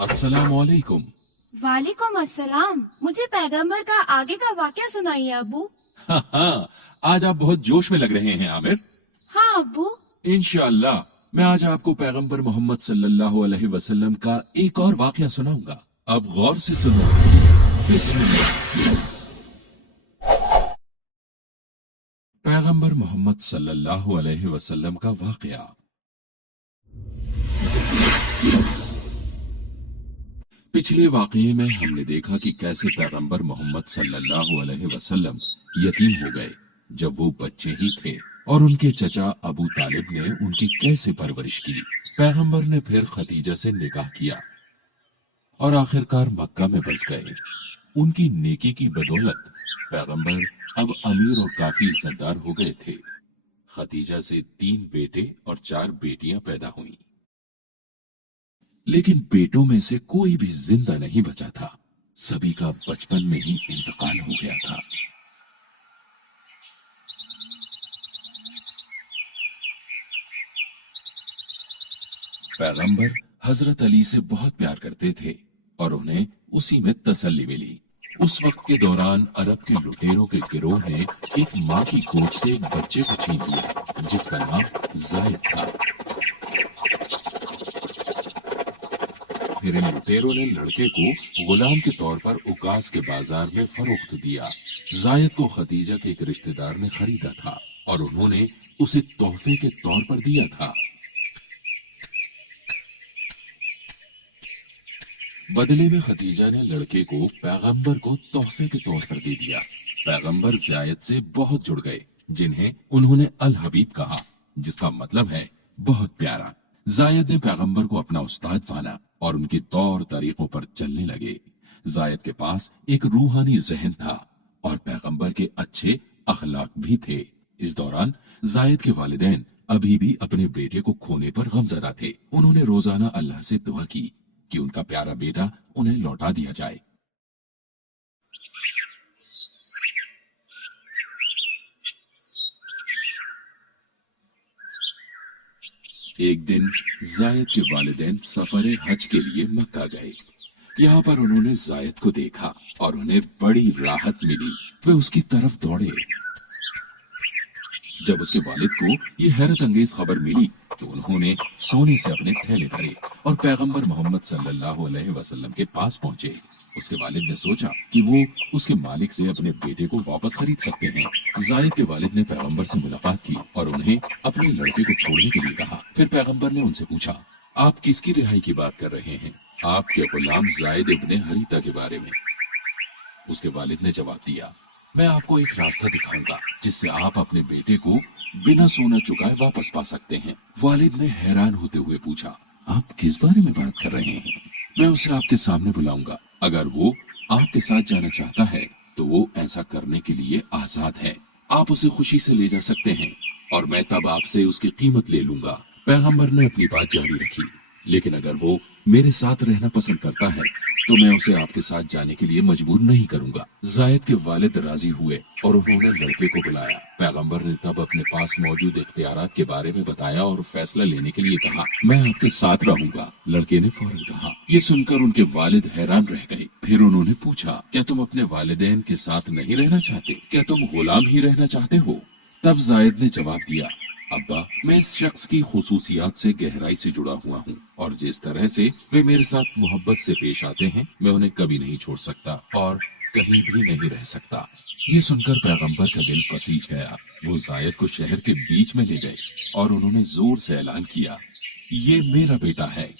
अस्सलाम वालेकुम। वालेकुम अस्सलाम। मुझे पैगंबर का आगे का वाकया सुनाइए अब्बू। हाँ, आज आप बहुत जोश में लग रहे हैं आमिर। हाँ अब्बू। इंशाअल्लाह मैं आज आपको पैगंबर मोहम्मद सल्लल्लाहु अलैहि वसल्लम का एक और वाकया सुनाऊंगा। अब गौर से सुनो। बिस्मिल्लाह। पैगंबर मोहम्मद सल्लल्लाहु अलैहि वसल्लम का वाकया। पिछले वाकये में हमने देखा कि कैसे पैगंबर मोहम्मद सल्लल्लाहु अलैहि वसल्लम यतीम हो गए जब वो बच्चे ही थे और उनके चचा अबू तालिब ने उनकी कैसे परवरिश की। पैगंबर ने फिर खदीजा से निकाह किया और आखिरकार मक्का में बस गए। उनकी नेकी की बदौलत पैगंबर अब अमीर और काफी इज्जतदार हो गए थे। खदीजा से 3 बेटे और 4 बेटियां पैदा हुईं। लेकिन बेटों में से कोई भी जिंदा नहीं बचा था। सभी का बचपन में ही इंतकाल हो गया था। पैगंबर हजरत अली से बहुत प्यार करते थे और उन्हें उसी में तसल्ली मिली। उस वक्त के दौरान अरब के लुटेरों के गिरोह ने एक माँ की गोद से एक बच्चे को छीन लिया जिसका नाम जायद था। फिर इन लुटेरों ने लड़के को गुलाम के तौर पर उकास के बाजार में फरोख्त दिया। जायद को खदीजा के एक रिश्तेदार ने खरीदा था और उन्होंने उसे तोहफे के तौर पर दिया था। बदले में खदीजा ने लड़के को पैगंबर को तोहफे के तौर पर दे दिया। पैगंबर जायद से बहुत जुड़ गए जिन्हें उन्होंने अल हबीब कहा जिसका मतलब है बहुत प्यारा। जायद ने पैगंबर को अपना उस्ताद माना और उनके तौर तरीकों पर चलने लगे। जायद के पास एक रूहानी जहन था और पैगंबर के अच्छे अखलाक भी थे। इस दौरान जायद के वालिदैन अभी भी अपने बेटे को खोने पर गमज़दा थे। उन्होंने रोजाना अल्लाह से दुआ की कि उनका प्यारा बेटा उन्हें लौटा दिया जाए। एक दिन जायद के वालिदैन सफर हज के लिए मक्का गए। यहाँ पर उन्होंने जायद को देखा और उन्हें बड़ी राहत मिली। वे उसकी तरफ दौड़े। जब उसके वालिद को ये हैरत अंगेज खबर मिली तो उन्होंने सोने से अपने थैले भरे और पैगंबर मोहम्मद सल्लल्लाहु अलैहि वसल्लम के पास पहुंचे। उसके वालिद ने सोचा कि वो उसके मालिक से अपने बेटे को वापस खरीद सकते हैं। जायद के वालिद ने पैगंबर से मुलाकात की और उन्हें अपने लड़के को छोड़ने के लिए कहा। फिर पैगंबर ने उनसे पूछा, आप किसकी रिहाई की बात कर रहे हैं? आपके गुलाम जायद इब्ने हरीता के बारे में। उसके वालिद ने जवाब दिया, मैं आपको एक रास्ता दिखाऊंगा जिससे आप अपने बेटे को बिना सोना चुकाए वापस पा सकते हैं। वालिद ने हैरान होते हुए पूछा, आप किस बारे में बात कर रहे हैं? मैं उसे आपके सामने बुलाऊंगा। अगर वो आपके साथ जाना चाहता है तो वो ऐसा करने के लिए आजाद है। आप उसे खुशी से ले जा सकते हैं और मैं तब आपसे उसकी कीमत ले लूंगा। पैगंबर ने अपनी बात जारी रखी, लेकिन अगर वो मेरे साथ रहना पसंद करता है तो मैं उसे आपके साथ जाने के लिए मजबूर नहीं करूंगा। जायद के वालिद राजी हुए और उन्होंने लड़के को बुलाया। पैगंबर ने तब अपने पास मौजूद इख्तियारात के बारे में बताया और फैसला लेने के लिए कहा, मैं आपके साथ रहूंगा। लड़के ने फौरन कहा। ये सुनकर उनके वालिद हैरान रह गए। फिर उन्होंने पूछा, क्या तुम अपने वालिदैन के साथ नहीं रहना चाहते? क्या तुम गुलाम ही रहना चाहते हो? तब जायद ने जवाब दिया, अब्बा, मैं इस शख्स की खुसूसियात से गहराई से जुड़ा हुआ हूँ और जिस तरह से वे मेरे साथ मोहब्बत से पेश आते हैं मैं उन्हें कभी नहीं छोड़ सकता और कहीं भी नहीं रह सकता। ये सुनकर पैगंबर का दिल पसीज गया। वो जायद को शहर के बीच में ले गए और उन्होंने जोर से ऐलान किया, ये मेरा बेटा है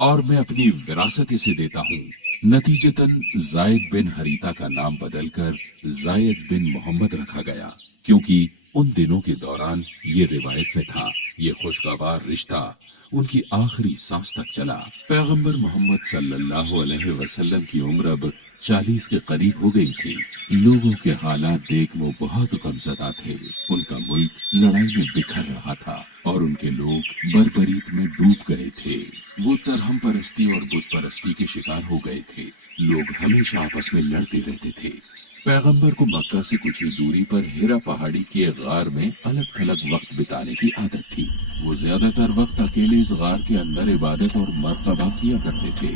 और मैं अपनी विरासत इसे देता हूँ। नतीजतन जायद बिन हरीता का नाम बदलकर जायद बिन मोहम्मद रखा गया, क्योंकि उन दिनों के दौरान ये रिवायत में था। ये खुशगवार रिश्ता उनकी आखिरी सांस तक चला। पैगंबर मोहम्मद सल्लल्लाहु अलैहि वसल्लम की उम्र अब 40 के करीब हो गई थी। लोगों के हालात देख वो बहुत गमज़दा थे। उनका मुल्क लड़ाई में बिखर रहा था और उनके लोग बर्बरीत में डूब गए थे। वो तरहम परस्ती और बुत परस्ती के शिकार हो गए थे। लोग हमेशा आपस में लड़ते रहते थे। पैगंबर को मक्का से कुछ ही दूरी पर हिरा पहाड़ी के गार में अलग थलग वक्त बिताने की आदत थी। वो ज्यादातर वक्त अकेले इस गार के अंदर इबादत और मरतबा किया करते थे।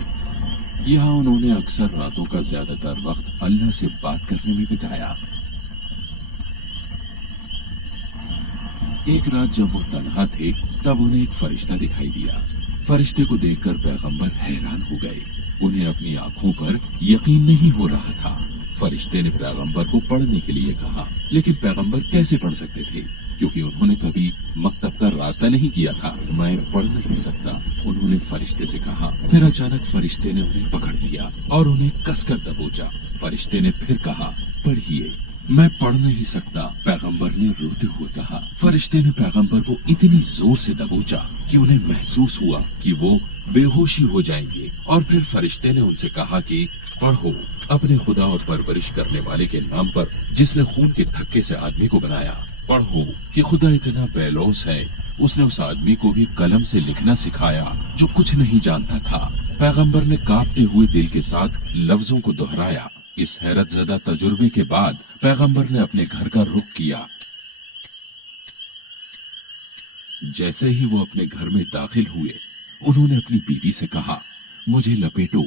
यहाँ उन्होंने अक्सर रातों का ज्यादातर वक्त अल्लाह से बात करने में बिताया। एक रात जब वो तन्हा थे तब उन्हें एक फरिश्ता दिखाई दिया। फरिश्ते को देखकर पैगंबर हैरान हो गए। उन्हें अपनी आंखों पर यकीन नहीं हो रहा था। फरिश्ते ने पैगंबर को पढ़ने के लिए कहा, लेकिन पैगंबर कैसे पढ़ सकते थे क्योंकि उन्होंने कभी मकतब का रास्ता नहीं किया था। मैं पढ़ नहीं सकता, उन्होंने फरिश्ते से कहा। फिर अचानक फरिश्ते ने उन्हें पकड़ लिया और उन्हें कसकर दबोचा। फरिश्ते ने फिर कहा, पढ़िए। मैं पढ़ नहीं सकता, पैगंबर ने रोते हुए कहा। फरिश्ते ने पैगंबर को इतनी जोर से दबोचा कि उन्हें महसूस हुआ कि वो बेहोशी हो जाएंगे। और फिर फरिश्ते ने उनसे कहा कि पढ़ो, अपने खुदा और परवरिश करने वाले के नाम पर जिसने खून के थक्के से आदमी को बनाया। पढ़ो कि खुदा इतना बेलौस है, उसने उस आदमी को भी कलम से लिखना सिखाया जो कुछ नहीं जानता था। पैगंबर ने कांपते हुए दिल के साथ लफ्जों को दोहराया। इस हैरत ज़दा तजुर्बे के बाद पैगंबर ने अपने घर का रुख किया। जैसे ही वो अपने घर में दाखिल हुए, उन्होंने अपनी बीवी से कहा, मुझे लपेटो,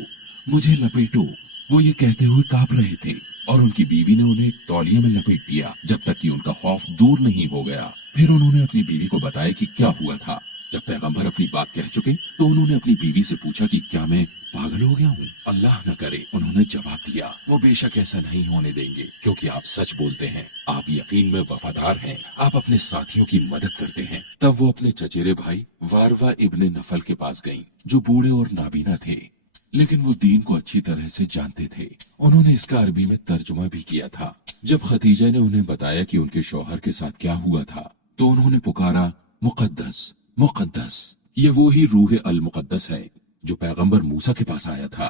मुझे लपेटो। वो ये कहते हुए कांप रहे थे और उनकी बीवी ने उन्हें एक तौलिए में लपेट दिया जब तक कि उनका खौफ दूर नहीं हो गया। फिर उन्होंने अपनी बीवी को बताया कि क्या हुआ था। जब पैगंबर अपनी बात कह चुके तो उन्होंने अपनी बीवी से पूछा कि क्या मैं पागल हो गया हूँ? अल्लाह न करे, उन्होंने जवाब दिया, वो बेशक ऐसा नहीं होने देंगे क्योंकि आप सच बोलते हैं, आप यकीन में वफादार हैं, आप अपने साथियों की मदद करते हैं। तब वो अपने चचेरे भाई वारवा इब्ने नफल के पास गईं, जो बूढ़े और नाबीना थे, लेकिन वो दीन को अच्छी तरह से जानते थे। उन्होंने इसका अरबी में तर्जुमा भी किया था। जब खदीजा ने उन्हें बताया कि उनके शौहर के साथ क्या हुआ था तो उन्होंने पुकारा, मुकद्दस, मुकद्दस। ये वो ही रूह अल मुकद्दस है जो पैगंबर मूसा के पास आया था।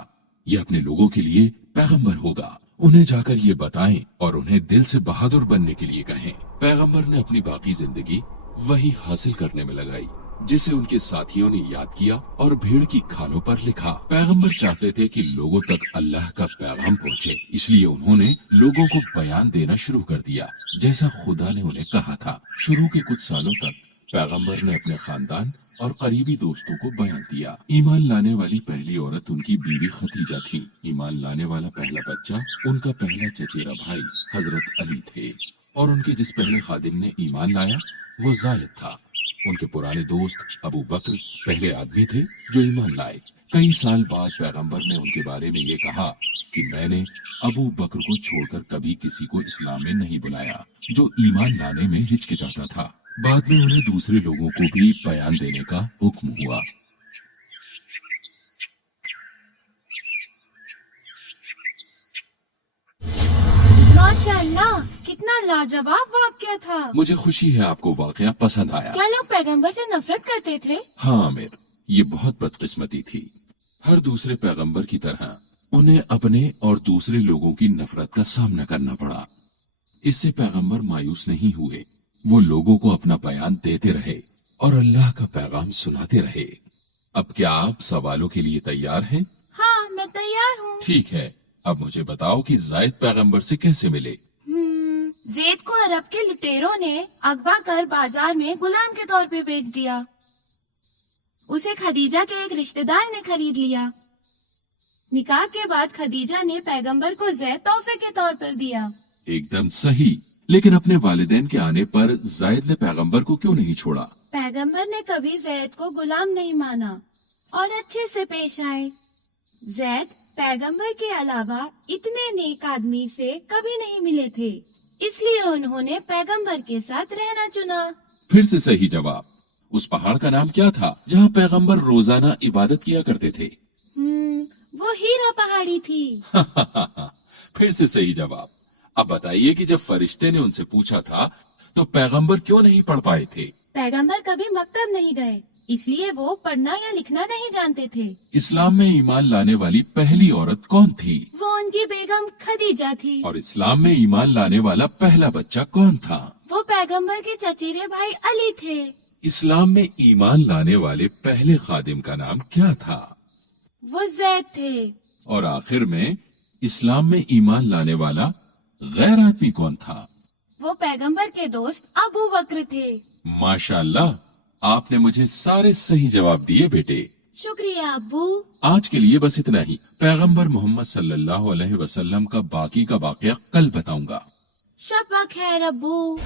ये अपने लोगों के लिए पैगंबर होगा, उन्हें जाकर ये बताएं और उन्हें दिल से बहादुर बनने के लिए कहें। पैगंबर ने अपनी बाकी जिंदगी वही हासिल करने में लगाई जिसे उनके साथियों ने याद किया और भीड़ की खालों पर लिखा। पैगंबर चाहते थे कि लोगों तक अल्लाह का पैगाम पहुंचे, इसलिए उन्होंने लोगों को बयान देना शुरू कर दिया जैसा खुदा ने उन्हें कहा था। शुरू के कुछ सालों तक पैगंबर ने अपने खानदान और करीबी दोस्तों को बयान दिया। ईमान लाने वाली पहली औरत उनकी बीवी खदीजा थी। ईमान लाने वाला पहला बच्चा उनका पहला चचेरा भाई हजरत अली थे और उनके जिस पहले खादिम ने ईमान लाया वो जायद था। उनके पुराने दोस्त अबू बकर पहले आदमी थे जो ईमान लाए। कई साल बाद पैगंबर ने उनके बारे में ये कहा कि मैंने अबू बकर को छोड़कर कभी किसी को इस्लाम में नहीं बुलाया जो ईमान लाने में हिचकिचाता था। बाद में उन्हें दूसरे लोगों को भी बयान देने का हुक्म हुआ। माशाअल्लाह, कितना लाजवाब वाक़या था। मुझे खुशी है आपको वाक़या पसंद आया। क्या लोग पैगंबर से नफरत करते थे? हाँ आमिर, ये बहुत बदकिस्मती थी। हर दूसरे पैगंबर की तरह उन्हें अपने और दूसरे लोगों की नफरत का सामना करना पड़ा। इससे पैगंबर मायूस नहीं हुए। वो लोगों को अपना बयान देते रहे और अल्लाह का पैगाम सुनाते रहे। अब क्या आप सवालों के लिए तैयार हैं? हाँ, मैं तैयार हूँ। ठीक है, अब मुझे बताओ कि जायद पैगंबर से कैसे मिले? ज़ैद को अरब के लुटेरों ने अगवा कर बाजार में गुलाम के तौर पे बेच दिया। उसे खदीजा के एक रिश्तेदार ने खरीद लिया। निकाह के बाद खदीजा ने पैगंबर को ज़ैद तोहफे के तौर पर दिया। एकदम सही, लेकिन अपने वालिदैन के आने पर जायद ने पैगंबर को क्यों नहीं छोड़ा? पैगंबर ने कभी ज़ैद को गुलाम नहीं माना और अच्छे से पेश आए। ज़ैद पैगंबर के अलावा इतने नेक आदमी से कभी नहीं मिले थे, इसलिए उन्होंने पैगंबर के साथ रहना चुना। फिर से सही जवाब। उस पहाड़ का नाम क्या था जहाँ पैगंबर रोजाना इबादत किया करते थे? वो हीरा पहाड़ी थी। फिर से सही जवाब। अब बताइए कि जब फरिश्ते ने उनसे पूछा था तो पैगंबर क्यों नहीं पढ़ पाए थे? पैगंबर कभी मकतब नहीं गए, इसलिए वो पढ़ना या लिखना नहीं जानते थे। इस्लाम में ईमान लाने वाली पहली औरत कौन थी? वो उनकी बेगम खदीजा थी। और इस्लाम में ईमान लाने वाला पहला बच्चा कौन था? वो पैगंबर के चचेरे भाई अली थे। इस्लाम में ईमान लाने वाले पहले खादिम का नाम क्या था? वो ज़ैद थे। और आखिर में इस्लाम में ईमान लाने वाला गैर आदमी कौन था? वो पैगंबर के दोस्त अबू बकर थे। माशाअल्लाह, आपने मुझे सारे सही जवाब दिए बेटे। शुक्रिया अब्बू। आज के लिए बस इतना ही। पैगंबर मोहम्मद सल्लल्लाहु अलैहि वसल्लम का बाकी का वाकया कल बताऊंगा। शब खैर अब्बू।